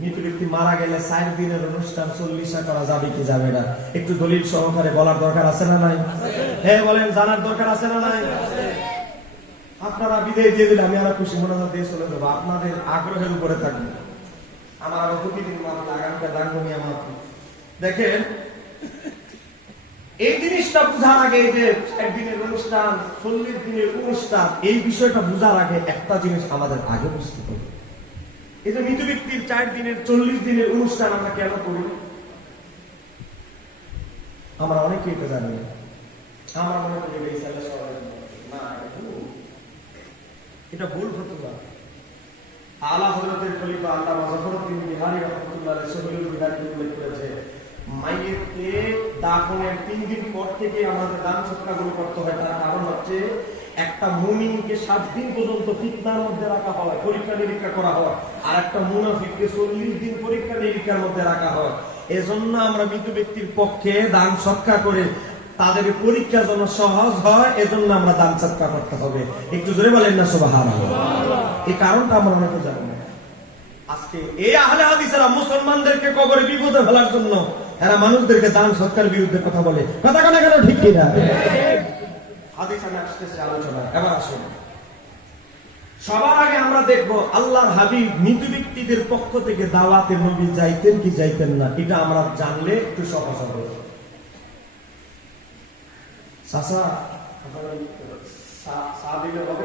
মৃত ব্যক্তি মারা গেলে 4 দিনের অনুষ্ঠান 40 করা যাবে কি যাবে না, একটু দলিল সহকারে বলার দরকার আছে না নাই? হ্যাঁ বলেন, জানার দরকার আছে না নাই? আপনারা বিদায় দিয়ে দিলে আমি আর খুশি মোনাজাত দিয়ে চলে যাবো, আপনাদের আগ্রহের উপরে থাকবে। আমার আরো প্রতিদিন মামলা আগামীকাল রাঙ্গনি আমার। দেখেন, এই জিনিসটা বুঝার আগে, যে 1 দিনের অনুষ্ঠান 40 দিনের অনুষ্ঠান, এই বিষয়টা বুঝার আগে একটা জিনিস আমাদের আগে বুঝতে হবে। এই যে মৃত ব্যক্তির 4 দিনের 40 দিনের অনুষ্ঠান আমরা কেন করি? আমরা অনেকেই তো জানি না। আমরা মনে করি এটা ভুল ফতোয়া। আলা হযরতের খলিফা আল্লামা জাফরউদ্দিন বিহারী রাহমাতুল্লাহ আলাইহি সহিহুল বুখারীতে উল্লেখ করেছে, মাইয়িতকে দাফনের 3 দিন পর থেকে আমাদের দান সৎকারগুলো করতে হয়। তার কারণ হচ্ছে, একটা মুমিনকে 7 দিন পর্যন্ত ফিতনার মধ্যে রাখা হয়, পরীক্ষা নিরীক্ষা করা হয়, আর একটা মুনাফিককে 40 দিন পরীক্ষা নিরীক্ষার মধ্যে রাখা হয়। এজন্য আমরা মৃত ব্যক্তির পক্ষে দান সৎকার করে তাদের পরীক্ষা যেন সহজ হয়, এজন্য আমরা দান সৎকার করতে হবে। একটু জোরে বলেন না সুবহানাল্লাহ। এই কারণটা আমরা অনেকে জানি না। আজকে এই আহলে হাদিসেরা মুসলমানদেরকে কবরে বিপদে ফেলার জন্য এরা মানুষদেরকে দান সৎকারের বিরুদ্ধে কথা বলে। কথা কেন কেন ঠিক কিনা? হাদিস আমি আসতেছে আলোচনা। এবার আসুন, সবার আগে আমরা দেখব আল্লাহর হাবিব মৃত ব্যক্তিদের পক্ষ থেকে দাওয়াতে নবী যাইতেন কি যাইতেন না, এটা আমরা জানলে একটু সহজ হবে। চাচা দিলে হবে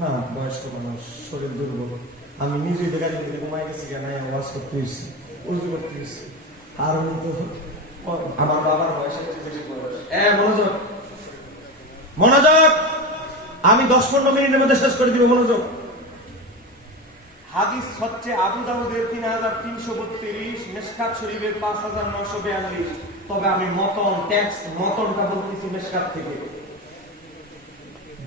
না, বয়স্ক মানুষ, শরীর দুর্বল, আমি নিজেই গাড়ি থেকে ঘুমাই গেছি, কেন আওয়াজ করতে হয়েছি, উজু করতে হয়েছি। আর আমার বাবার বয়স বেশি বয়স। মনোযোগ মনোযোগ, আমি 10-15 মিনিটের মধ্যে শেষ করে দিব। মনোযোগ। হাদিস হচ্ছে আবু দাউদের 3332, মিশকাত শরীফের 5942। তবে আমি মতনটা বলতেছি মিশকাত থেকে।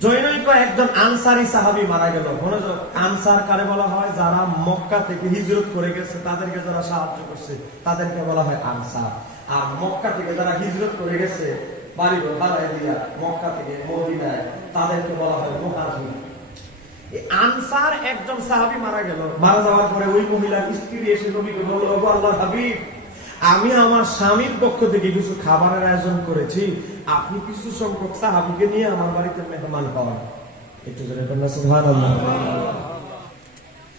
জৈনৈক একজন আনসারী সাহাবী মারা গেল। মনোযোগ, আনসার কারে বলা হয়? যারা মক্কা থেকে হিজরত করে গেছে, তাদেরকে যারা সাহায্য করছে তাদেরকে বলা হয় আনসার। আর মক্কা থেকে যারা হিজরত করে গেছে বাড়ি বাড়ায় দিয়া মক্কা থেকে মদিনায়, তাদেরকে বলা হয় মুহাজির। আনসার একজন সাহাবী মারা গেল। মারা যাওয়ার পরে ওই মহিলার স্ত্রী এসে নবীকে বলল, ওগো আল্লাহর হাবিব, আমি আমার স্বামীর পক্ষ থেকে কিছু খাবারের আয়োজন করেছি, আপনি কিছু সংখ্যক সাহাবীকে নিয়ে আমার বাড়িতে মেহমান পাওয়ান। একটু জোরে বলেন না সুবহানাল্লাহ।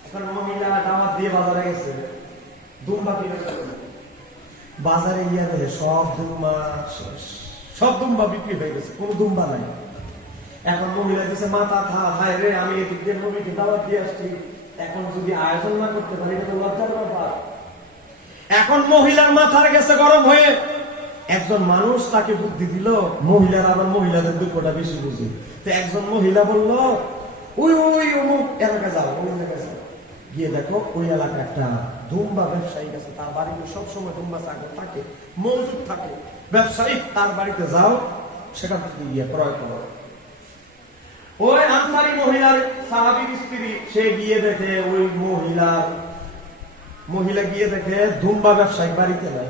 এখন মহিলা দাওয়াত দিয়ে বাজারে গেছে, দুম্বা কিনেছে। বাজারে গিয়ে দেখে সব দুম্বা বিক্রি হয়ে গেছে, কোন দুম্বা নাই। এখন মহিলা দিচ্ছে, মাথা হায় রে, আমি এদিক দিয়ে নবীকে দাওয়াত দিয়ে আসছি, এখন যদি আয়োজন না করতে পারি এটা তো লজ্জার ব্যাপার। এখন মহিলার মাথার গেছে গরম হয়ে। একজন মানুষ তাকে বুদ্ধি দিল, মহিলার আবার মহিলাদের দুঃখটা বেশি বুঝে। তো একজন মহিলা বলল, ওই অমুক এলাকায় যাও, ওই এলাকায় যাও, গিয়ে দেখো ওই এলাকায় একটা দুম্বা ব্যবসায়ী আছে, তার বাড়িতে সবসময় দুম্বা ছাগল থাকে, মজুদ থাকে, ব্যবসায়ী, তার বাড়িতে যাও, সেখান থেকে গিয়ে ক্রয় করো। ওই আনসারী মহিলার সাহাবীর স্ত্রী, সে গিয়ে দেখে ওই মহিলা গিয়ে দেখে দুম্বা ব্যবসায়ী বাড়িতে নাই।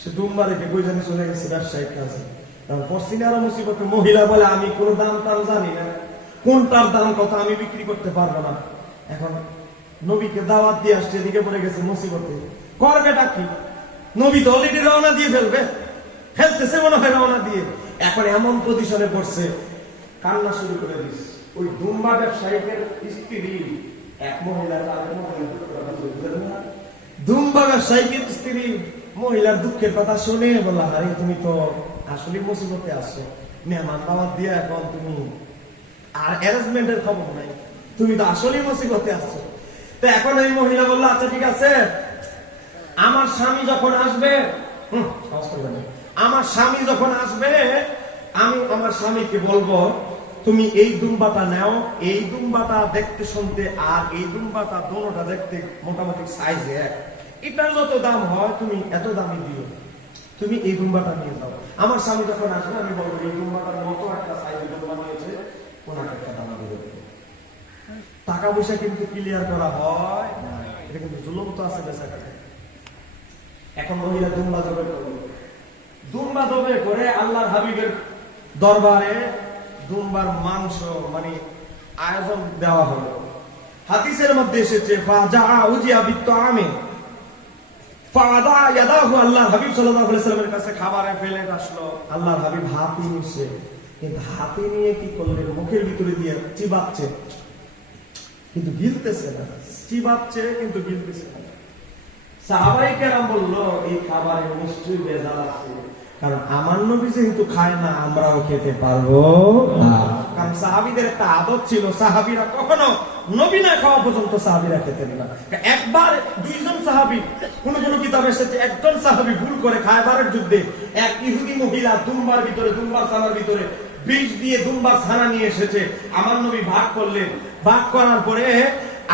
সে দুম্বা রেখে কই জানি চলে গেছে ব্যবসায়িক কাজে। পশ্চিমার মুসিবতে মহিলা বলে, আমি কোন দাম টাম জানি না, কোনটার দাম কত আমি বিক্রি করতে পারবো না। এখন নবীকে দাওয়াত দিয়ে আসছে, এদিকে পড়ে গেছে মুসিবতে, করবেটা কি? নবী তো অলরেডি রওনা দিয়ে ফেলতেছে মনে হয় রওনা দিয়ে। এখন এমন পজিশনে পড়ছে, কান্না শুরু করে দিস। ওই দুম্বা ব্যবসায়ীদের স্ত্রী এক মহিলা, দুম্বা ব্যবসায়ীদের স্ত্রী মহিলার দুঃখের কথা শুনে বললা, আরে তুমি তো আসলে মুসিবতে আসছো, মেহমান দাওয়াত দিয়ে এখন তুমি আর অ্যারেঞ্জমেন্টের খবর নাই, তুমি তো আসলে মুসিবতে আসছো। তো এখন এই মহিলা বললো, আচ্ছা ঠিক আছে, আমার স্বামী যখন আসবে, আমি আমার স্বামীকে বলবো, তুমি এই দুম্বাটা নাও, এই দুম্বাটা দেখতে শুনতে আর এই দুম্বাটা দোনোটা দেখতে মোটামুটি সাইজে এক, এটার যত দাম হয় তুমি এত দামই দিও, তুমি এই দুম্বাটা নিয়ে যাও। আমার স্বামী যখন আসবে আমি বলবো, এই দুম্বাটার মতো একটা সাইজের দুম্বা নিয়েছে, ওনাকে একটা দাম দেবে। টাকা পয়সা কিন্তু ক্লিয়ার করা হয় না, এটা কিন্তু জুলুম তো আছে বেচাকাতে। এখন মহিলা দুম্বা জবে করে আল্লাহর হাবিবের দরবারে দুম্বার মাংস মানে আয়োজন দেওয়া হলো। হাদিসের মধ্যে এসেছে ফাজাআ উজিয়া বিত্তামে ফাদা ইয়াদাহু, আল্লাহর হাবিব সাল্লাল্লাহু আলাইহি ওয়াসাল্লামের কাছে খাবারে ফেলে আসলো। আল্লাহর হাবিব হাতে নিছে, কিন্তু হাতে নিয়ে কি করলেন, মুখের ভিতরে দিয়ে চিবাচ্ছে, কিন্তু গিলতেছে না। চিবাচ্ছে কিন্তু গিলতেছে না। সাহাবায়ে কেরাম বলল, এই খাবারে নিশ্চয়ই ভেজাল আছে, কারণ আমার নবী যেহেতু খায় না, আমরাও খেতে পারবো না। কারণ সাহাবীদের একটা আদত ছিল, সাহাবীরা কখনো নবী না খাওয়া পর্যন্ত সাহাবীরা খেতেন না। একবার দুইজন সাহাবী, কোন কোন কিতাবে এসেছে একজন সাহাবী ভুল করে খায়বারের যুদ্ধে এক ইহুদি মহিলা দুম্বার ছানার ভিতরে বিষ দিয়ে দুম্বার ছানা নিয়ে এসেছে। আমার নবী ভাগ করলেন। ভাগ করার পরে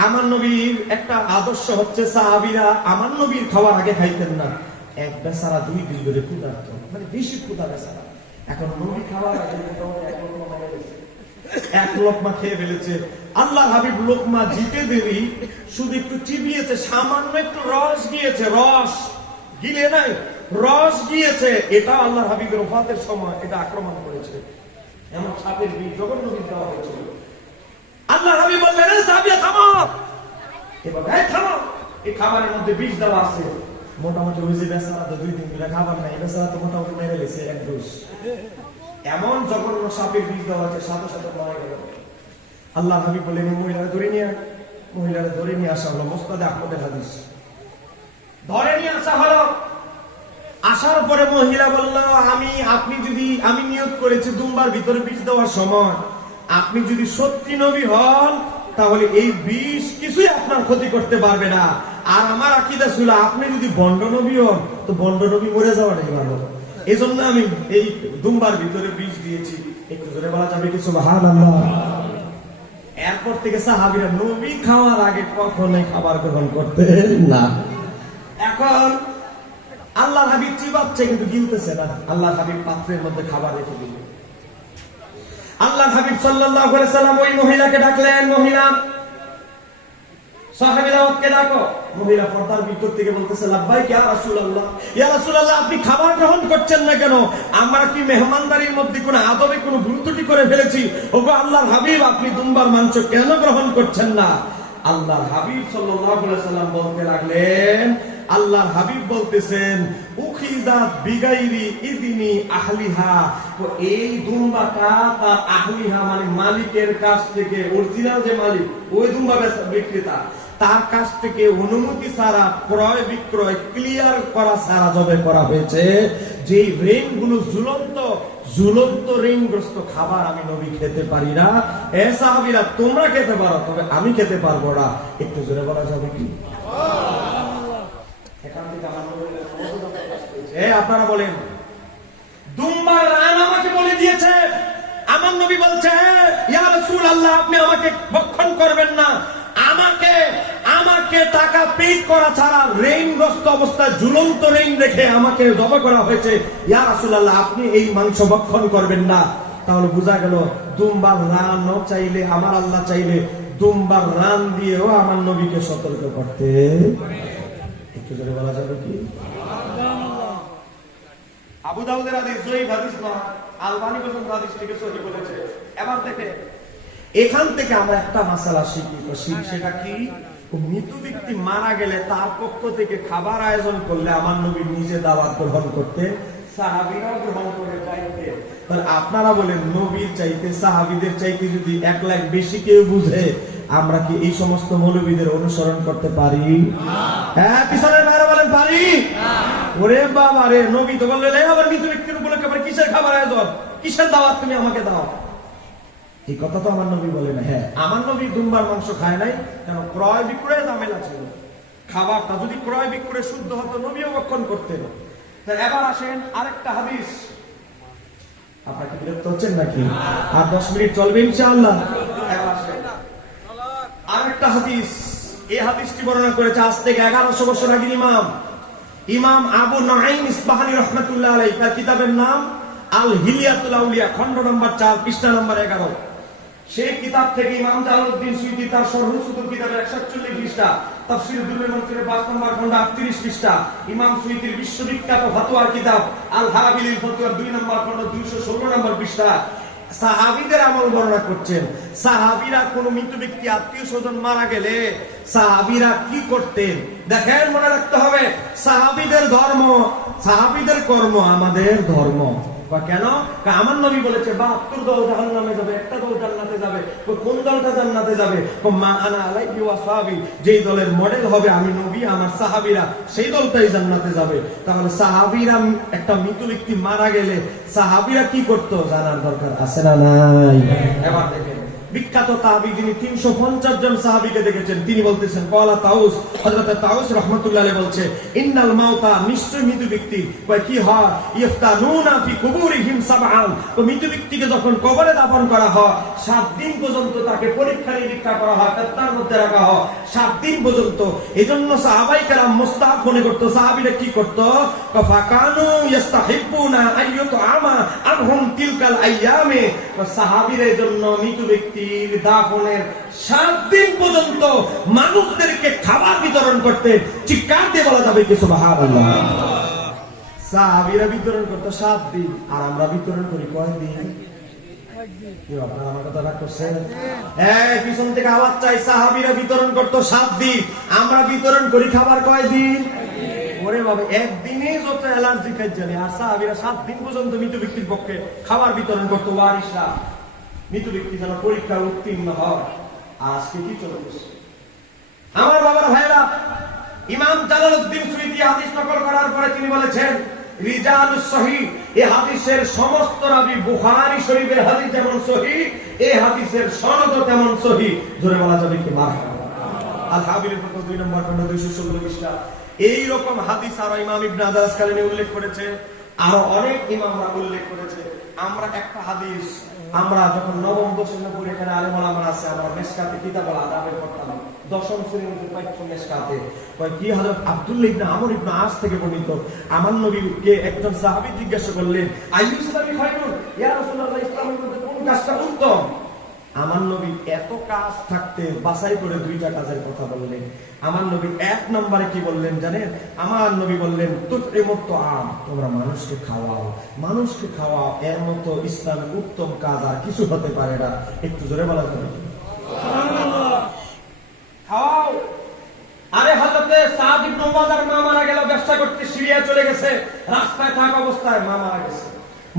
আমার নবীর একটা আদর্শ হচ্ছে, সাহাবীরা আমার নবীর খাওয়ার আগে খাইতেন না। এক বেচারা 2 দিন ধরে ক্ষুধার্ত, মানে বেশি ক্ষুধা বেচারা। এখন নবী খাওয়ার আগে এক লোকমা খেয়ে ফেলেছে। আল্লাহ হাবিব লোকমা জিতে দেরি শুধু একটু চিবিয়েছে, সামান্য একটু রস গিয়েছে, রস গিলে নাই, রস গিয়েছে। এটা আল্লাহ হাবিবের ওফাতের সময় এটা আক্রমণ করেছে। এমন সাপের বিষ জঘন্য বিষ দেওয়া হয়েছিল। আল্লাহ হাবিব বললেন, সাহাবীরা থামো, এবার থামো, এই খাবারের মধ্যে বিষ দেওয়া আছে। মোটামুটি ওই যে বেচারা তো 2 দিন ধরে খাবার নাই, বেচারা তো মোটামুটি মেরে গেছে এক ডোজ। এমন জঘন্য সাপের বিষ দেওয়া আছে, সাথে সাথে মারা গেল। আল্লাহ হাবিব বললেন, মহিলারা ধরে নিয়ে আসা হলো। মুসনাদে আহমদের হাদিস। ধরে নিয়ে আসা হলো। আসার পরে মহিলা বলল, আমি নিয়ত করেছি দুম্বার ভিতরে বিষ দেওয়ার সময়, আপনি যদি সত্যি নবী হন তাহলে এই বিষ কিছুই আপনার ক্ষতি করতে পারবে না। আর আমার আকীদা ছিল, আপনি যদি বন্ড নবী হন তো বন্ড নবী মরে যাওয়াটাই ভালো। এই জন্য আমি এই দুম্বার ভিতরে বিষ দিয়েছি। একটু জোরে বলা যাবে কি সুবহানাল্লাহ? এরপর থেকে সাহাবীরা নবী খাওয়ার আগে কখনোই খাবার গ্রহণ করতেন না। এখন আল্লাহর হাবিব চিবাচ্ছে কিন্তু গিলতেছে না। আল্লাহর হাবিব পাত্রের মধ্যে খাবার রেখে দিলেন। আল্লাহর হাবিব সাল্লাল্লাহু আলাইহি সাল্লাম ওই মহিলাকে ডাকলেন, মহিলা, সাহাবীরা ওকে ডাকো। মহিলা পর্দার ভিতর থেকে বলতেছে, লাব্বাইক ইয়া রাসূলুল্লাহ, ইয়া রাসূলুল্লাহ, আপনি খাবার গ্রহণ করছেন না কেন? আমরা কি মেহমানদারির মধ্যে কোনো আদবে কোনো ভুল ত্রুটি করে ফেলেছি? ওগো আল্লাহর হাবিব, আপনি দুম্বার মাংস কেন গ্রহণ করছেন না? আল্লাহর হাবিব সাল্লাল্লাহু আলাইহি সাল্লাম বলতে লাগলেন, আল্লাহর হাবিব বলতেছেন, উখিযাত বিগাইরি ইদিনি আহলিহা, তো এই দুম্বাটা তার আহলিহা মানে মালিকের কাছ থেকে, অরিজিনাল যে মালিক ওই দুম্বা বিক্রেতা, তার কাছ থেকে অনুমতি ছাড়া ক্রয় বিক্রয় ক্লিয়ার করা ছাড়া জবে করা হয়েছে। যে ঋণগুলো ঝুলন্ত ঋণগ্রস্ত খাবার আমি নবী খেতে পারি না। এ সাহাবীরা, তোমরা খেতে পারো, তবে আমি খেতে পারবো না। একটু জোরে বলা যাবে কি? আপনারা বলেন, দুম্বার রান আমাকে বলে দিয়েছে। আমার নবী বলছে, ইয়া রাসূলুল্লাহ, আপনি আমাকে ভক্ষণ করবেন না। আমাকে টাকা পেড করা ছাড়া ঋণগ্রস্ত অবস্থায় ঝুলন্ত ঋণ রেখে আমাকে জব করা হয়েছে। ইয়া রাসূলুল্লাহ, আপনি এই মাংস ভক্ষণ করবেন না। তাহলে বোঝা গেল, দুম্বার রান চাইলে, আমার আল্লাহ চাইলে দুম্বার রান দিয়েও আমার নবীকে সতর্ক করতে। একটু জোরে বলা যাবে কি? আবু দাউদের হাদিস, জয়ীফ হাদিস না, আলবানী পর্যন্ত হাদিসটিকে সহিহ বলেছে। এবার দেখে এখান থেকে আমরা একটা মাসালা শিখি। সেটা কি? মৃত ব্যক্তি মারা গেলে তার পক্ষ থেকে খাবার আয়োজন করলে আমার নবী নিজে দাওয়াত গ্রহণ করতে, সাহাবীরাও গ্রহণ করে চাইতে। আপনারা বলেন, নবীর চাইতে সাহাবীদের চাইতে যদি 1 লাখ বেশি কেউ বুঝে, আমরা কি এই সমস্ত মৌলবীদের অনুসরণ করতে পারি? হ্যাঁ, পিছনের বাইরে বলেন, পারি? ওরে বাবা রে, নবী তো বললেন, আবার মৃত ব্যক্তির উপলক্ষে আবার কিসের খাবার আয়োজন, কিসের দাওয়াত তুমি আমাকে দাও? এই কথা তো আমার নবী বলে না। হ্যাঁ, আমার নবী দুম্বার মাংস খায় নাই, কেন? ক্রয় বিক্রয় ঝামেলা ছিল। খাবারটা যদি ক্রয় বিক্রয় শুদ্ধ হতো, নবীও ভক্ষণ করতেন। এবার আসেন আরেকটা হাদিস। আপনারা কি বিরক্ত হচ্ছেন নাকি? আর 10 মিনিট চলবে ইনশাআল্লাহ। এবার আসেন আরেকটা হাদিস। এই হাদিসটি বর্ণনা করেছে আজ থেকে 1100 বছর আগের ইমাম আবু নুআইম ইসবাহানী রাহমাতুল্লাহ আলাইহি। তার কিতাবের নাম আল হিলিয়াতুল আউলিয়া, খণ্ড নম্বর 4, পৃষ্ঠা নম্বর 11। সেই কিতাব থেকে ইমাম জালালউদ্দিন সুয়ুতী তার শরহুল সুদুর কিতাবের 146 পৃষ্ঠা, তাফসীর দুরুল মনসুরের 5 নম্বর খণ্ড 38 পৃষ্ঠা, ইমাম সুয়ুতীর বিশ্ববিখ্যাত ফতোয়ার কিতাব আল হারাবিলিল ফতোয়ার 2 নম্বর খণ্ড 216 নম্বর পৃষ্ঠা, সাহাবীদের আমল বর্ণনা করছেন। সাহাবীরা কোন মৃত ব্যক্তি আত্মীয় স্বজন মারা গেলে সাহাবীরা কি করতেন দেখেন, মনে রাখতে হবে সাহাবীদের ধর্ম, সাহাবীদের কর্ম আমাদের ধর্ম। কেন? আমার নবী বলেছে 72 দল জাহান্নামে যাবে, একটা দল জান্নাতে যাবে। কোন দলটা জান্নাতে যাবে? মা আনা আলাইহি ওয়া সাহাবী, যেই দলের মডেল হবে আমি নবী আমার সাহাবীরা, সেই দলটাই জান্নাতে যাবে। তাহলে সাহাবীরা, একটা মৃত ব্যক্তি মারা গেলে সাহাবীরা কি করতো জানার দরকার আছে না নাই? এবার দেখেন বিখ্যাত তাবী যিনি 350 জন সাহাবীকে দেখেছেন, তিনি বলতেছেন ক্বালা তাউস, হযরত তাউস রাহমাতুল্লাহ আলাইহি বলছে ইন্নাল মাউতা, নিশ্চয় মৃত ব্যক্তি কয় কি হয়, ইফতানুনা ফি কুবুরিহিম সাবআন, তো মৃত ব্যক্তিকে যখন কবরে দাফন করা হয় 7 দিন পর্যন্ত তাকে পরীক্ষা নিরীক্ষা করা হয়, তার মধ্যে রাখা হয় 7 দিন পর্যন্ত। এজন্য সাহাবায়ে কেরাম মুস্তাহাব মনে করত, সাহাবীরা কি করত, ফাকানু ইস্তাহিবুনা আইয়ুতআমা আনহুম তিলকাল আইয়ামে, সাহাবীরা এজন্য মৃত ব্যক্তি দাফনের 7 দিন পর্যন্ত মানুষদেরকে খাবার বিতরণ করতে, চিৎকার দিয়ে বলা যাবে কি সুবহানাল্লাহ। সাহাবীরা বিতরণ করত 7 দিন, আর আমরা বিতরণ করি কয় দিন? কি আপনারা আমার কথা রাগ করছেন? পিছন থেকে আওয়াজ চাই, সাহাবীরা বিতরণ করত 7 দিন, আমরা বিতরণ করি খাবার কয় দিন? ওরে বাবা, একদিনে যত অ্যালার্জি কাজ জানি, আর সাহাবীরা 7 দিন পর্যন্ত মৃত ব্যক্তির পক্ষে খাবার বিতরণ করত, ওয়ারিসরা মৃত ব্যক্তি যেন পরীক্ষা উত্তীর্ণ হয়। আজকে কি চলতেছে আমার বাবার ভাইরা? ইমাম জালালউদ্দিন সুয়ুতী হাদিস নকল করার পরে তিনি বলেছেন রিজালুস সহিহ, এই হাদিসের সমস্ত রাবী, বুখারী শরীফের হাদিস যেমন সহিহ, এই হাদিসের সনদও তেমন সহিহ। জোরে বলা যাবে কি মারহাবা। আল হাবিবের ফতোয়া 2 নম্বর খণ্ড 216 পৃষ্ঠা। এই রকম হাদিস আর ইমাম ইবনে হাজার আসকালানী উল্লেখ করেছে, আর অনেক ইমামরা উল্লেখ করেছে। আমরা একটা হাদিস, আমরা যখন নবম দশম পড়ে, এখানে আলেম ওলামা আছে, আমরা মিশকাতে কিতাবুল আদাবে পড়তাম, দশম শ্রেণীর মধ্যে পাঠ্য মিশকাতে কি হযরত আব্দুল্লাহ ইবনে আমর ইবনে আস থেকে বর্ণিত, আমার নবীকে একজন সাহাবী জিজ্ঞাসা করলেন আইয়ু ইসলামি খায়রুন, ইয়া রাসূলুল্লাহ, ইসলামের মধ্যে কোন কাজটা উত্তম? আমার নবী এত কাজ থাকতে বাছাই করে 2টা কাজের কথা বললেন। আমার নবী 1 নম্বরে কি বললেন জানেন? আমার নবী বললেন তুতইমুত তাআম, তোমরা মানুষকে খাওয়াও, মানুষকে খাওয়াও, এর মতো ইসলামের উত্তম কাজ আর কিছু হতে পারে না। একটু জোরে বলা যাবে সুবহানাল্লাহ। খাওয়াও। আরে হযরতে সাদ ইবনে উবাদার মা মারা গেল, ব্যবসা করতে সিরিয়া চলে গেছে, রাস্তায় থাকা অবস্থায় মা মারা গেছে।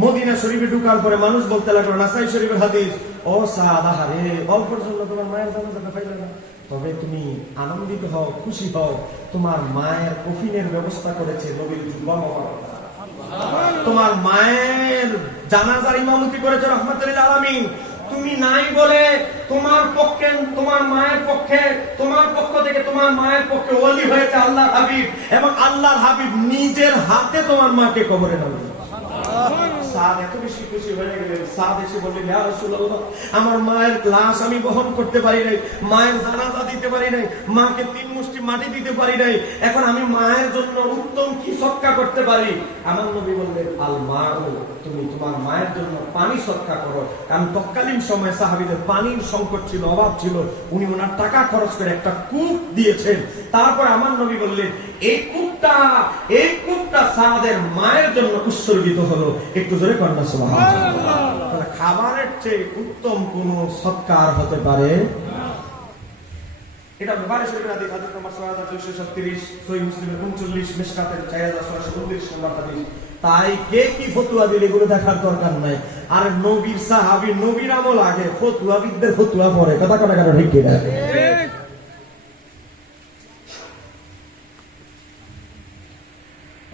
মদিনা শরীফে ঢোকার পরে মানুষ বলতে লাগলো, নাসাই শরীফের হাদিস, ও সাদ, আহারে অল্পের জন্য তোমার মায়ের জানাজা পাইলে না, তবে তুমি আনন্দিত হও, খুশি হও, তোমার মায়ের কফিনের ব্যবস্থা করেছে নবীর যুবা মোবারক, তোমার মায়ের জানাজার ইমামতি করেছে রাহমাতুল লিল আলামিন। তুমি নাই বলে তোমার পক্ষে, তোমার মায়ের পক্ষে, তোমার পক্ষ থেকে তোমার মায়ের পক্ষে ওলি হয়েছে আল্লাহর হাবিব, এবং আল্লাহর হাবিব নিজের হাতে তোমার মাকে কবরে নামালেন। সাদ এত বেশি খুশি হয়ে গেলেন, সাদ এসে বললেন ইয়া রাসূলুল্লাহ, আমার মায়ের লাশ আমি বহন করতে পারি নাই, মায়ের জানাজা দিতে পারি নাই, মাকে 3 মুষ্টি মাটি দিতে পারি নাই, এখন আমি মায়ের জন্য উত্তম কি সদকা করতে পারি? আমার নবী বললেন আল মাউ, তুমি তোমার মায়ের জন্য পানি সদকা করো। কারণ তৎকালীন সময়ে সাহাবীদের পানির সংকট ছিল, অভাব ছিল, উনি ওনার টাকা খরচ করে একটা কূপ দিয়েছেন। তারপর আমার নবী বললেন এই কূপটা সাদের মায়ের জন্য উৎসর্গিত হলো। একটু জোরে কন্যা সুবহানাল্লাহ। তাহলে খাবারের চেয়ে উত্তম কোন সৎকার হতে পারে? এটা বুখারী শরীফের হাদিস, হাদিস নম্বর 6236, সহিহ মুসলিমের 39, মিশকাতের 4629 নম্বর হাদিস। তাই কে কি ফতোয়া দিলে এগুলো দেখার দরকার নাই। আর নবীর সাহাবী, নবীর আমল আগে, ফতোয়াবিদদের ফতোয়া পরে। কথা কথা ঠিক কিনা?